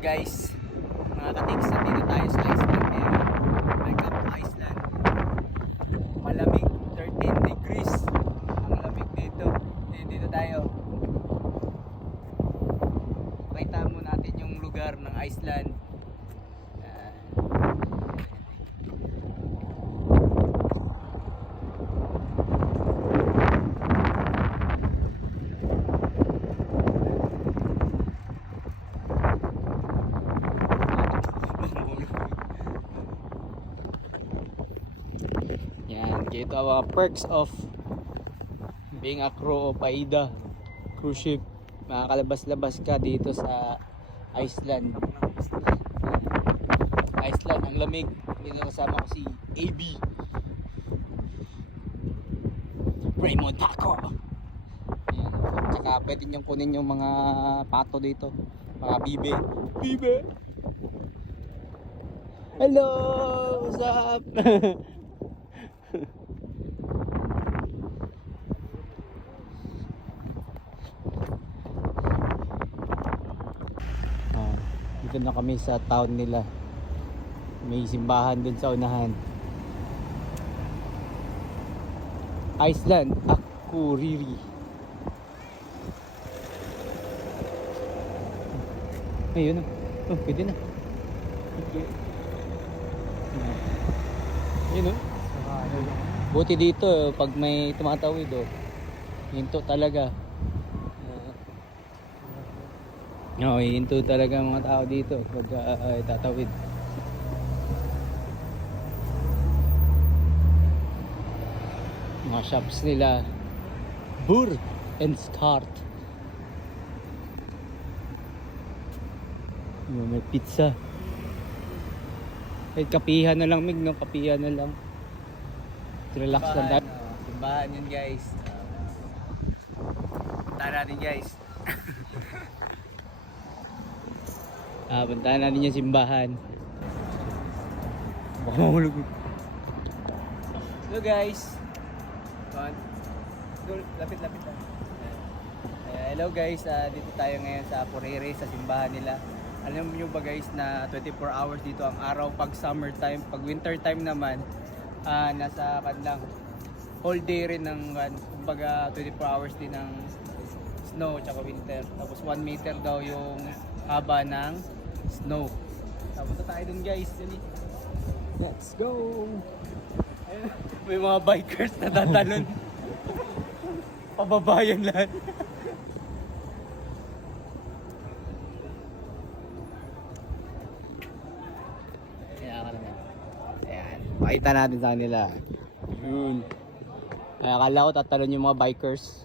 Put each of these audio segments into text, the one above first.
guys, mga katiks, dito tayo sa Iceland ngayon. Welcome to Iceland. Malamig, 13 degrees ang lamig dito. Dito tayo. Pakita mo natin yung lugar ng Iceland. Yan, ito ang mga perks of being a crew of AIDA cruise ship. Makakalabas-labas ka dito sa Iceland. Iceland, ang lamig. Dito kasama ko si AB Raymond Taco. Yan. Tsaka pwede niyong kunin yung mga pato dito, mga bibe. Bibe! Hello! What's up? Dito na kami sa town nila. May simbahan dun sa unahan. Iceland, Akureyri. Ayun na. Oh, pwede na. Okay. Ayun o. Buti dito pag may tumatawid o. Hinto talaga. Hinto talaga mga tao dito pag tatawid. Mga shops nila, Burr and Start. May pizza. Kahit kapihan na lang, Mig, no? Kapihan na lang. Relax lang tayo. Simbahan yun, guys. Punta natin, guys. Puntahan natin yung simbahan. Baka mahulog. Hello, guys. Lapit-lapit lang. Hello guys, dito tayo ngayon sa Akureyri, sa simbahan nila. Alam niyo ba guys na 24 hours dito ang araw pag summer time, pag winter time naman nasa kanilang whole day rin ng kumbaga 24 hours din ng snow tsaka winter. Tapos 1 meter daw yung haba ng snow. Punta tayo dun guys. Let's go! May mga bikers na tatalon. Pababayan lahat. Kaya ka naman. Ayan. Makita natin sa kanila. Yun. Kaya akala ko tatalon yung mga bikers.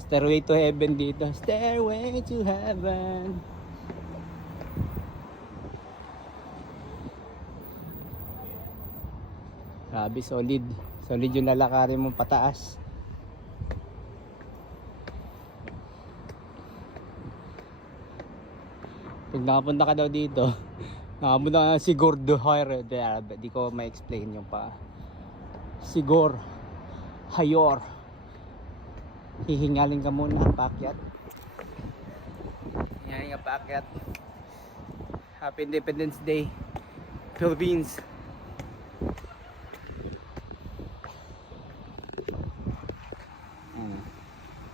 Stairway to heaven dito. Stairway to heaven. Grabe, solid. Solid yung lalakarin mo pataas. Pag nakapunta ka daw dito, nakapunta ka Sigor de Hoyer. Di ko ma-explain yung pa. Sigor Hayor. Hihingalin ka muna ang paakyat. Hihingalin ka paakyat. Happy Independence Day, Philippines.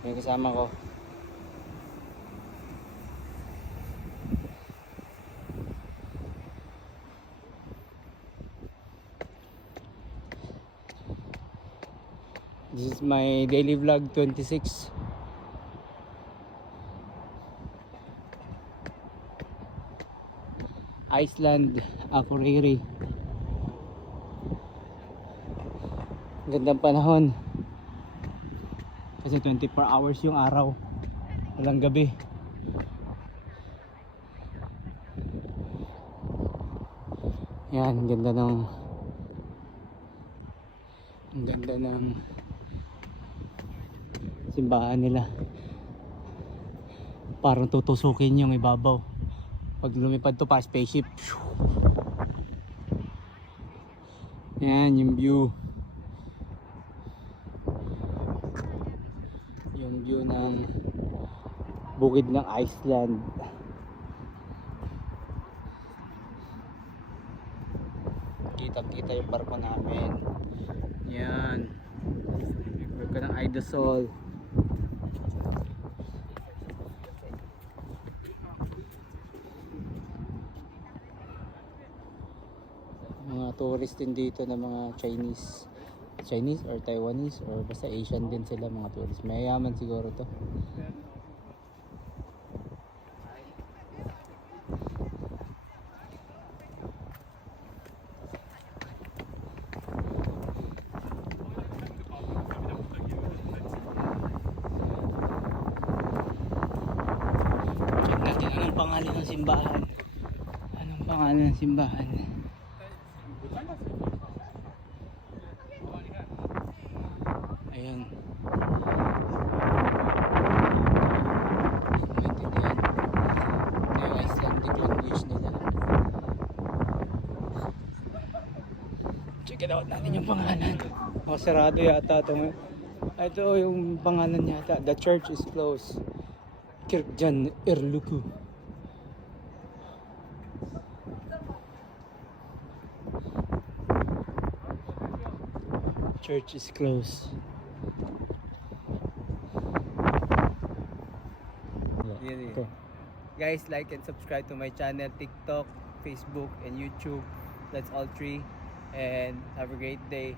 May kasama ko. This is my daily vlog 26. Iceland, Akureyri. Gandang panahon. Kasi 24 hours yung araw. Walang gabi. Yan, ang ganda ng simbahan nila. Parang tutusukin yung ibabaw. Pag lumipad to pa spaceship. Yan yung view. Yung view ng bukid ng Iceland. Kita yung barko namin. Yan. Barko ng Idosol. Mga tourist din dito na mga Chinese or Taiwanese or basta Asian din sila, mga tourist. Mayayaman siguro to. Check natin anong pangalan ng simbahan. Anong pangalan ng simbahan? Ayan. Maintindihan. Yung Icelandic language nila. Check it out natin yung pangalan. Oh, sarado yata ito. Ito yung pangalan yata. The church is closed. Kirkjan Erluku. Church is closed. Ito. Guys, like and subscribe to my channel, TikTok, Facebook, and YouTube. That's all three. And have a great day.